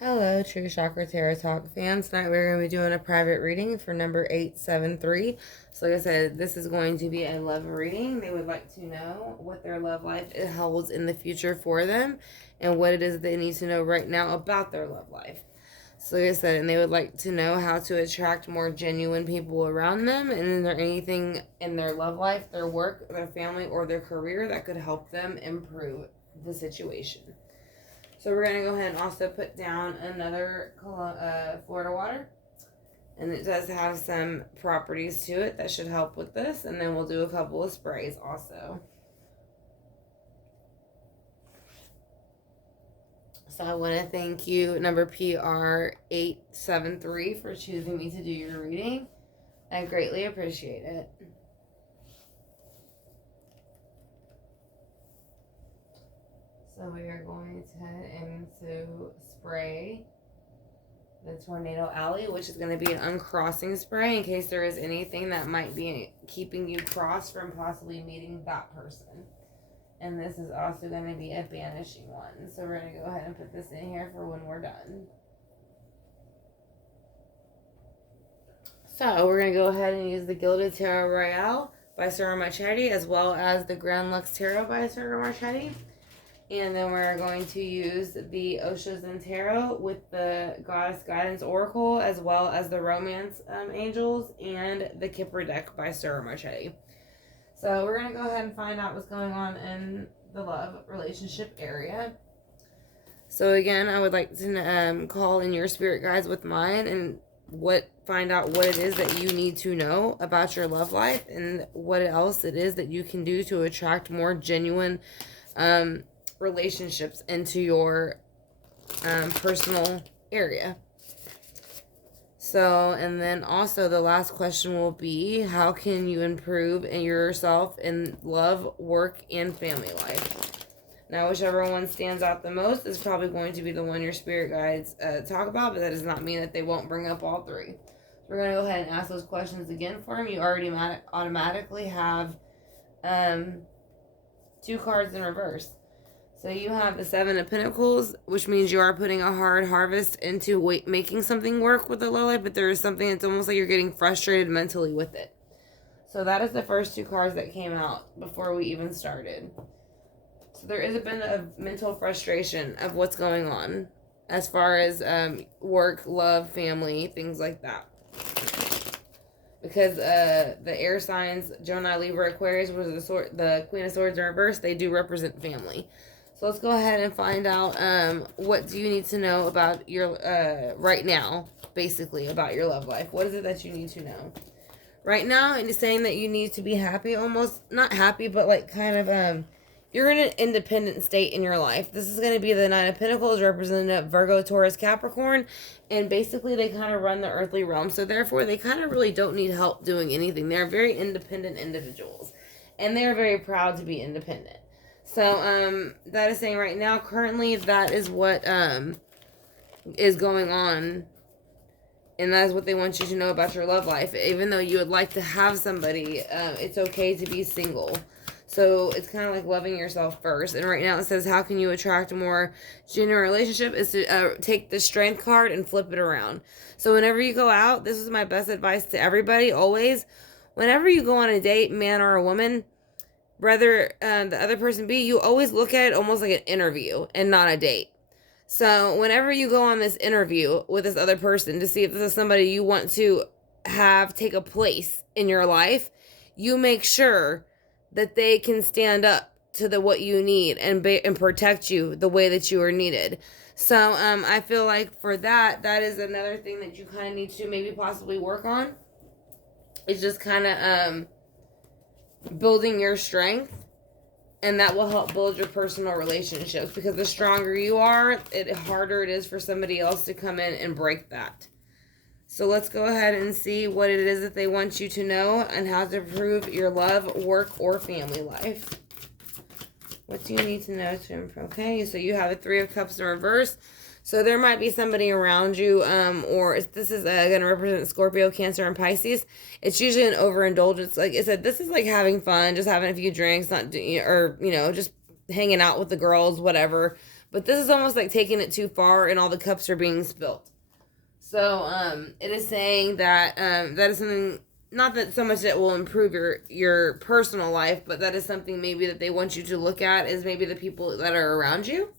Hello, True Chakra Tarot Talk fans. Tonight we're going to be doing a private reading for number 873. So like I said, this is going to be a love reading. They would like to know what their love life holds in the future for them and what it is they need to know right now about their love life. So like I said, and they would like to know how to attract more genuine people around them, and is there anything in their love life, their work, their family, or their career that could help them improve the situation. So we're going to go ahead and also put down another Florida water. And it does have some properties to it that should help with this. And then we'll do a couple of sprays also. So I want to thank you, number PR873, for choosing me to do your reading. I greatly appreciate it. So we are going to head into spray the Tornado Alley, which is going to be an uncrossing spray in case there is anything that might be keeping you crossed from possibly meeting that person. And this is also going to be a banishing one. So we're going to go ahead and put this in here for when we're done. So we're going to go ahead and use the Gilded Tarot Royale by Sarah Marchetti, as well as the Grand Lux Tarot by Sarah Marchetti. And then we're going to use the Oshas and Tarot with the Goddess Guidance Oracle, as well as the Romance Angels and the Kipper deck by Sarah Marchetti. So we're going to go ahead and find out what's going on in the love relationship area. So again, I would like to call in your spirit guides with mine and find out what it is that you need to know about your love life and what else it is that you can do to attract more genuine relationships into your personal area. So, and then also the last question will be, how can you improve in yourself in love, work, and family life? Now, whichever one stands out the most is probably going to be the one your spirit guides talk about, but that does not mean that they won't bring up all three. So we're going to go ahead and ask those questions again for them. You already automatically have 2 cards in reverse. So you have the 7 of Pentacles, which means you are putting a hard harvest into making something work with the low light, but there is something that's almost like you're getting frustrated mentally with it. So that is the first 2 cards that came out before we even started. So there is a bit of mental frustration of what's going on as far as work, love, family, things like that. Because the air signs, Gemini, Libra, Aquarius, which is the Queen of Swords in reverse, they do represent family. So let's go ahead and find out what do you need to know about your, right now, basically, about your love life. What is it that you need to know? Right now, it's saying that you need to be happy, almost, not happy, but like kind of, you're in an independent state in your life. This is going to be the 9 of Pentacles, representing Virgo, Taurus, Capricorn, and basically they kind of run the earthly realm. So therefore, they kind of really don't need help doing anything. They're very independent individuals, and they're very proud to be independent. So, that is saying right now, currently, that is what, is going on. And that is what they want you to know about your love life. Even though you would like to have somebody, it's okay to be single. So, it's kind of like loving yourself first. And right now, it says, how can you attract a more genuine relationship? Is to take the Strength card and flip it around. So, whenever you go out, this is my best advice to everybody, always. Whenever you go on a date, man or a woman, whether the other person be, you always look at it almost like an interview and not a date. So whenever you go on this interview with this other person to see if this is somebody you want to have take a place in your life, you make sure that they can stand up to what you need and protect you the way that you are needed. So I feel like for that is another thing that you kind of need to maybe possibly work on. It's just kind of building your strength, and that will help build your personal relationships, because the stronger you are, the harder it is for somebody else to come in and break that. So let's go ahead and see what it is that they want you to know and how to improve your love, work, or family life. What do you need to know to improve? Okay, so you have the 3 of Cups in reverse. So there might be somebody around you, or this is going to represent Scorpio, Cancer, and Pisces. It's usually an overindulgence. Like I said, this is like having fun, just having a few drinks, not doing, or, just hanging out with the girls, whatever. But this is almost like taking it too far and all the cups are being spilt. So it is saying that that is something, not that so much that will improve your personal life, but that is something maybe that they want you to look at, is maybe the people that are around you.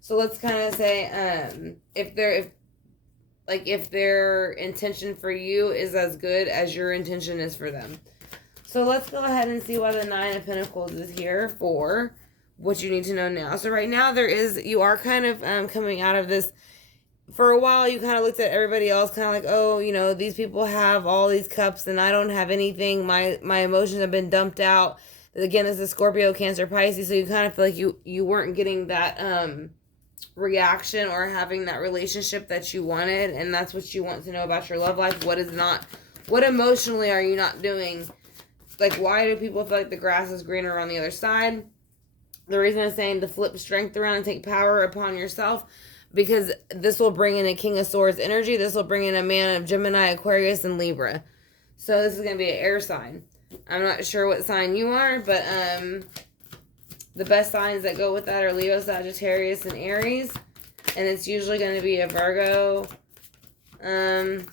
So let's kind of say if their intention for you is as good as your intention is for them. So let's go ahead and see why the Nine of Pentacles is here for what you need to know now. So right now you are kind of coming out of this. For a while, you kind of looked at everybody else kind of like, oh, you know, these people have all these cups and I don't have anything. My emotions have been dumped out. Again, this is Scorpio, Cancer, Pisces. So you kind of feel like you weren't getting that reaction or having that relationship that you wanted. And that's what you want to know about your love life. What emotionally are you not doing? Like, why do people feel like the grass is greener on the other side? The reason I'm saying to flip strength around and take power upon yourself, because this will bring in a King of Swords energy. This will bring in a man of Gemini, Aquarius, and Libra. So this is going to be an air sign. I'm not sure what sign you are, but the best signs that go with that are Leo, Sagittarius, and Aries. And it's usually going to be a Virgo. And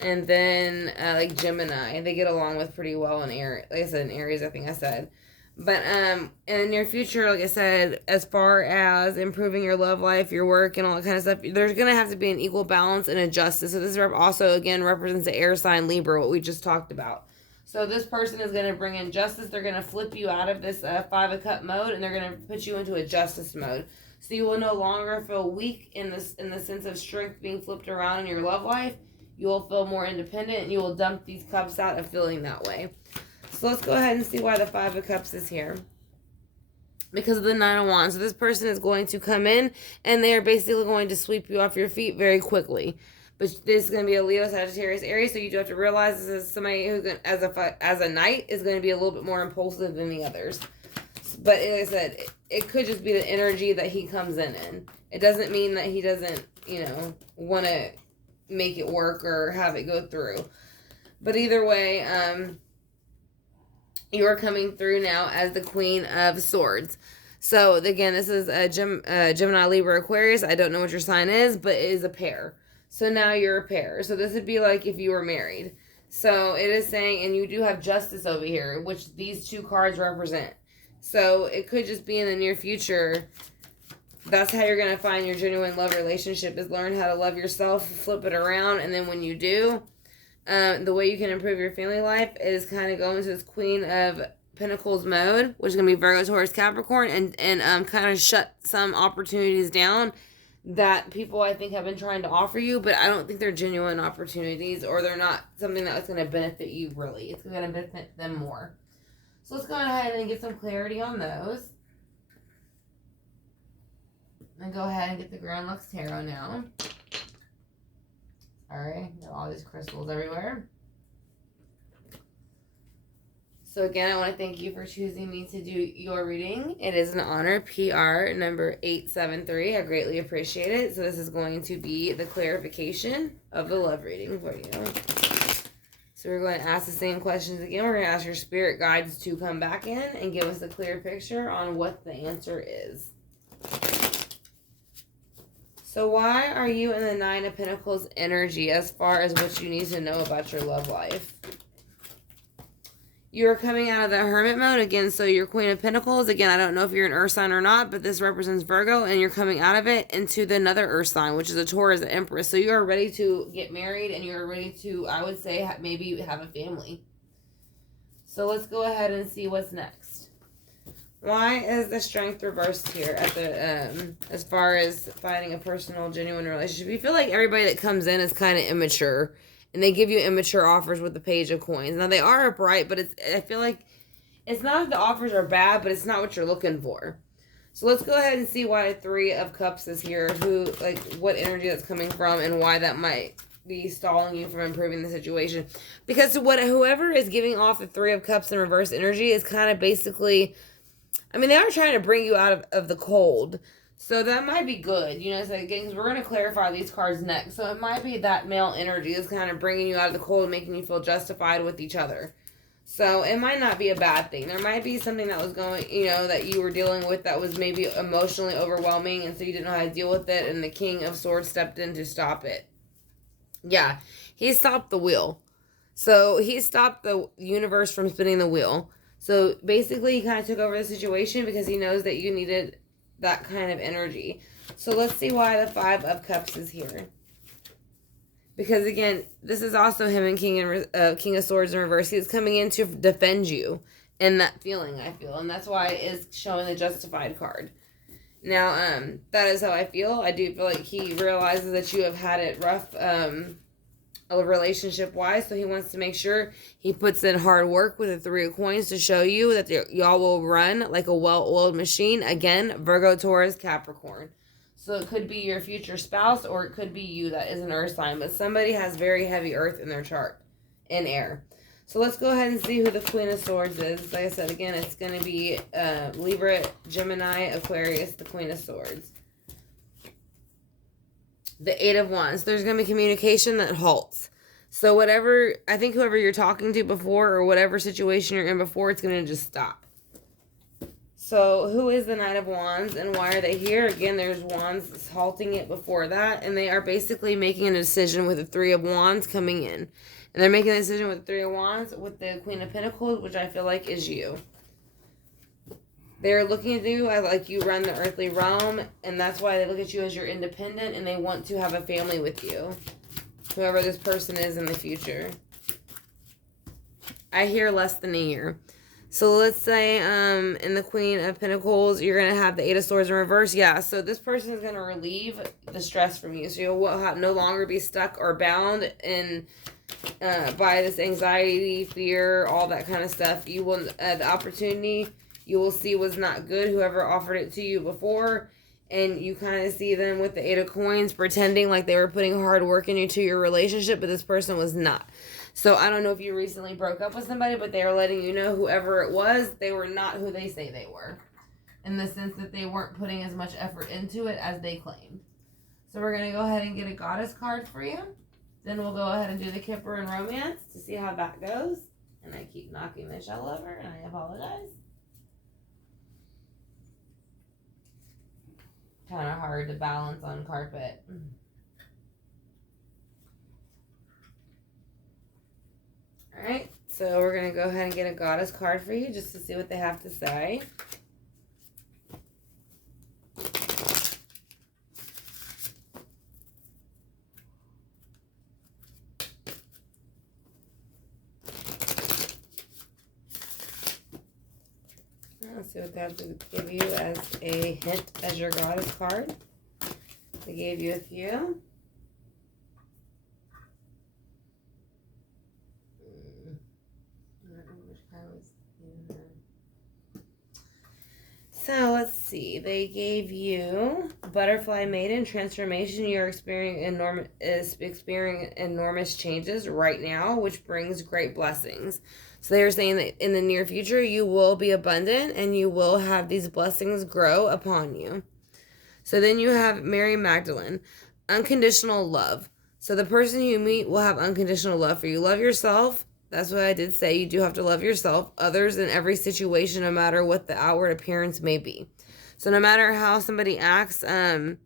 then like Gemini. They get along with pretty well in Aries. Like I said, in Aries, I think I said. But in the near future, like I said, as far as improving your love life, your work, and all that kind of stuff, there's going to have to be an equal balance and a justice. So this also, again, represents the air sign Libra, what we just talked about. So this person is going to bring in justice. They're going to flip you out of this Five of Cup mode, and they're going to put you into a justice mode. So you will no longer feel weak in the sense of strength being flipped around in your love life. You will feel more independent, and you will dump these cups out of feeling that way. So let's go ahead and see why the Five of Cups is here. Because of the Nine of Wands. So this person is going to come in and they are basically going to sweep you off your feet very quickly. But this is going to be a Leo, Sagittarius, Aries. So you do have to realize this is somebody who, as a knight, is going to be a little bit more impulsive than the others. But like I said, it could just be the energy that he comes in. It doesn't mean that he doesn't, want to make it work or have it go through. But either way, you are coming through now as the Queen of Swords. So, again, this is a Gemini, Libra, Aquarius. I don't know what your sign is, but it is a pair. So, now you're a pair. So, this would be like if you were married. So, it is saying, and you do have justice over here, which these two cards represent. So, it could just be in the near future. That's how you're going to find your genuine love relationship, is learn how to love yourself, flip it around, and then when you do, the way you can improve your family life is kind of go into this Queen of Pentacles mode, which is going to be Virgo, Taurus, Capricorn, and kind of shut some opportunities down that people, I think, have been trying to offer you, but I don't think they're genuine opportunities, or they're not something that's going to benefit you, really. It's going to benefit them more. So let's go ahead and get some clarity on those. And go ahead and get the Grand Lux Tarot now. Alright, got all these crystals everywhere. So again, I want to thank you for choosing me to do your reading. It is an honor. PR number 873. I greatly appreciate it. So this is going to be the clarification of the love reading for you. So we're going to ask the same questions again. We're going to ask your spirit guides to come back in and give us a clear picture on what the answer is. So why are you in the Nine of Pentacles energy as far as what you need to know about your love life? You're coming out of the Hermit mode again, so you're Queen of Pentacles. Again, I don't know if you're an Earth sign or not, but this represents Virgo, and you're coming out of it into another Earth sign, which is a Taurus, the Empress. So you are ready to get married, and you're ready to, I would say, maybe have a family. So let's go ahead and see what's next. Why is the Strength reversed here at the as far as finding a personal, genuine relationship? You feel like everybody that comes in is kind of immature, and they give you immature offers with the Page of Coins. Now, they are upright, but I feel like it's not that the offers are bad, but it's not what you're looking for. So let's go ahead and see why the Three of Cups is here, what energy that's coming from, and why that might be stalling you from improving the situation. Because whoever is giving off the Three of Cups in reverse energy is kind of basically, they are trying to bring you out of the cold. So that might be good. So again, because we're going to clarify these cards next. So it might be that male energy is kind of bringing you out of the cold and making you feel justified with each other. So it might not be a bad thing. There might be something that was going, you know, that you were dealing with that was maybe emotionally overwhelming, and so you didn't know how to deal with it, and the King of Swords stepped in to stop it. Yeah, he stopped the wheel. So he stopped the universe from spinning the wheel. So basically, he kind of took over the situation because he knows that you needed that kind of energy. So let's see why the Five of Cups is here. Because again, this is also him and King of Swords in reverse. He's coming in to defend you in that feeling, I feel. And that's why it is showing the Justified card. Now, that is how I feel. I do feel like he realizes that you have had it rough, relationship-wise. So he wants to make sure he puts in hard work with the Three of Coins to show you that y'all will run like a well-oiled machine. Again, Virgo, Taurus, Capricorn. So it could be your future spouse, or it could be you that is an earth sign. But somebody has very heavy earth in their chart, in air. So let's go ahead and see who the Queen of Swords is. Like I said, again, it's going to be Libra, Gemini, Aquarius, the Queen of Swords. The Eight of Wands. There's going to be communication that halts. So whatever, I think whoever you're talking to before, or whatever situation you're in before, it's going to just stop. So, who is the Knight of Wands and why are they here? Again, there's Wands halting it before that. And they are basically making a decision with the Three of Wands coming in. And they're making a decision with the Three of Wands with the Queen of Pentacles, which I feel like is you. They're looking at you like you run the earthly realm. And that's why they look at you as you're independent. And they want to have a family with you. Whoever this person is in the future. I hear less than a year. So let's say in the Queen of Pentacles, you're going to have the Eight of Swords in reverse. Yeah, so this person is going to relieve the stress from you. So you'll no longer be stuck or bound in by this anxiety, fear, all that kind of stuff. You will, the opportunity you will see was not good, whoever offered it to you before. And you kind of see them with the Eight of Coins pretending like they were putting hard work into your relationship, but this person was not. So I don't know if you recently broke up with somebody, but they are letting you know whoever it was, they were not who they say they were. In the sense that they weren't putting as much effort into it as they claimed. So we're going to go ahead and get a Goddess card for you. Then we'll go ahead and do the Kipper and Romance to see how that goes. And I keep knocking my shell over, and I apologize. Kind of hard to balance on carpet. Alright, so we're going to go ahead and get a Goddess card for you just to see what they have to say. Let's see what they have to give you as a hint as your Goddess card. They gave you a few. So let's see. They gave you Butterfly Maiden Transformation. You're experiencing enormous changes right now, which brings great blessings. So they are saying that in the near future, you will be abundant and you will have these blessings grow upon you. So then you have Mary Magdalene, unconditional love. So the person you meet will have unconditional love for you. Love yourself. That's what I did say. You do have to love yourself, others, in every situation, no matter what the outward appearance may be. So no matter how somebody acts, it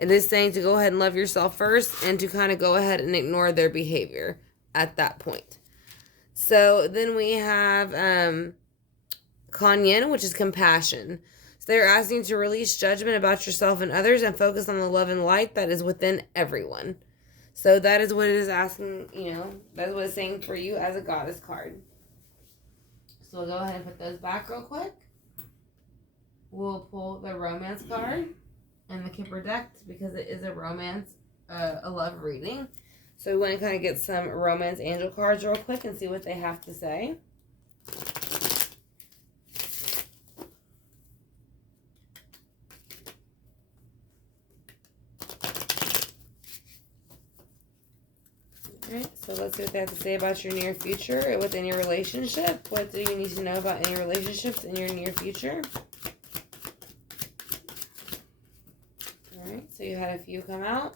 is saying to go ahead and love yourself first and to kind of go ahead and ignore their behavior at that point. So then we have Kanyen, which is compassion. So they're asking you to release judgment about yourself and others and focus on the love and light that is within everyone. So that is what it is asking, that is what it's saying for you as a Goddess card. So we'll go ahead and put those back real quick. We'll pull the Romance card and the Kipper deck because it is a romance, a love reading. So we want to kind of get some Romance Angel cards real quick and see what they have to say. Alright, so let's see what they have to say about your near future within your relationship. What do you need to know about any relationships in your near future? Alright, so you had a few come out.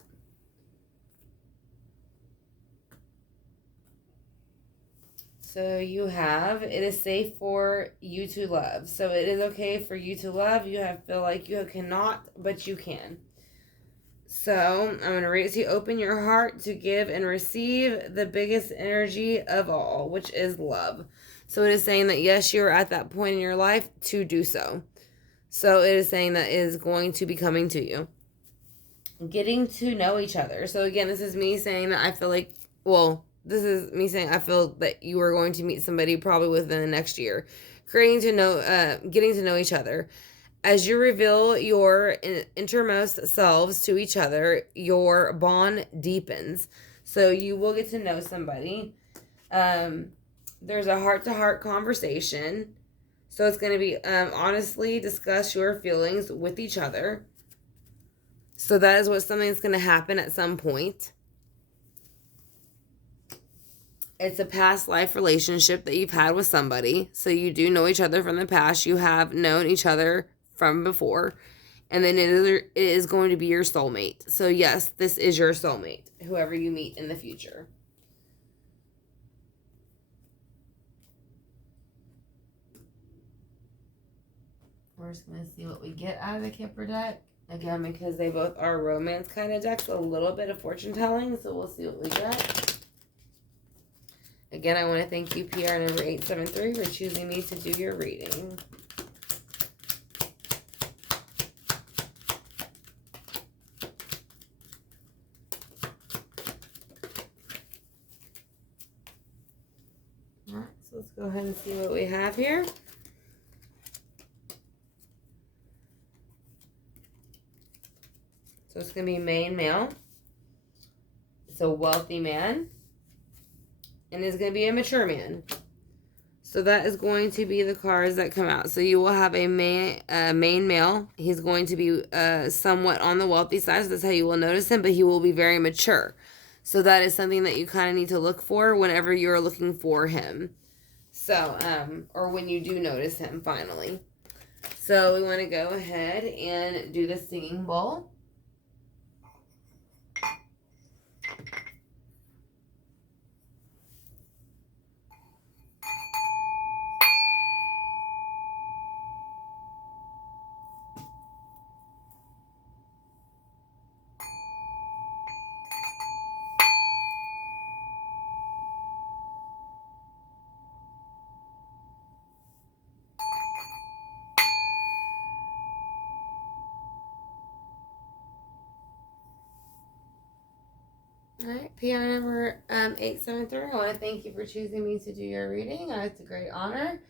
So you have, it is safe for you to love. So it is okay for you to love. You feel like you cannot, but you can. So I'm going to read it to you. Open your heart to give and receive the biggest energy of all, which is love. So it is saying that yes, you're at that point in your life to do so. So it is saying that it is going to be coming to you. Getting to know each other. So again, this is me saying that I feel like, well, this is me saying I feel that you are going to meet somebody probably within the next year. Getting to know each other. As you reveal your innermost selves to each other, your bond deepens. So you will get to know somebody. There's a heart-to-heart conversation. So it's going to be honestly discuss your feelings with each other. So that is what something that's going to happen at some point. It's a past life relationship that you've had with somebody. So you do know each other from the past. You have known each other from before. And then it is going to be your soulmate. So yes, this is your soulmate, whoever you meet in the future. We're just going to see what we get out of the Kipper deck. Again, because they both are romance kind of decks, a little bit of fortune telling. So we'll see what we get. Again, I want to thank you, PR number 873, for choosing me to do your reading. Alright, so let's go ahead and see what we have here. So it's going to be main male. It's a wealthy man. And it's going to be a mature man. So that is going to be the cards that come out. So you will have a main male. He's going to be somewhat on the wealthy side. So that's how you will notice him. But he will be very mature. So that is something that you kind of need to look for whenever you're looking for him. So, or when you do notice him finally. So we want to go ahead and do the singing bowl. Alright, PR number 873. I want to thank you for choosing me to do your reading. It's a great honor.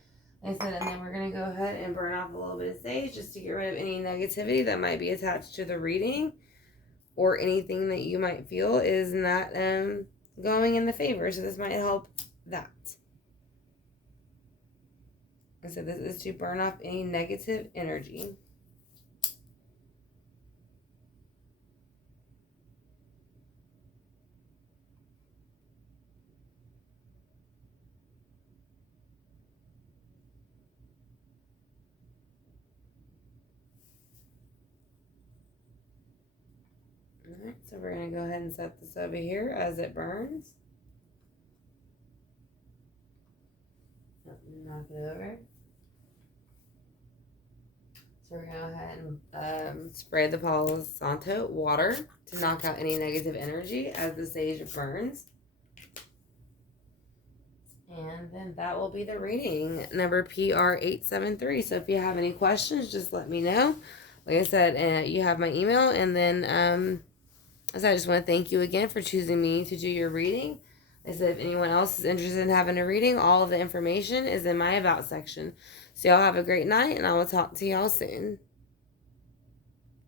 Like I said, and then we're going to go ahead and burn off a little bit of sage just to get rid of any negativity that might be attached to the reading or anything that you might feel is not going in the favor. So this might help that. Like I said, this is to burn off any negative energy. Alright, so we're going to go ahead and set this over here as it burns. Knock it over. So we're going to go ahead and spray the Palo Santo water to knock out any negative energy as the sage burns. And then that will be the reading, number PR873. So if you have any questions, just let me know. Like I said, you have my email, and then so I just want to thank you again for choosing me to do your reading. I said, if anyone else is interested in having a reading, all of the information is in my About section. So y'all have a great night, and I will talk to y'all soon.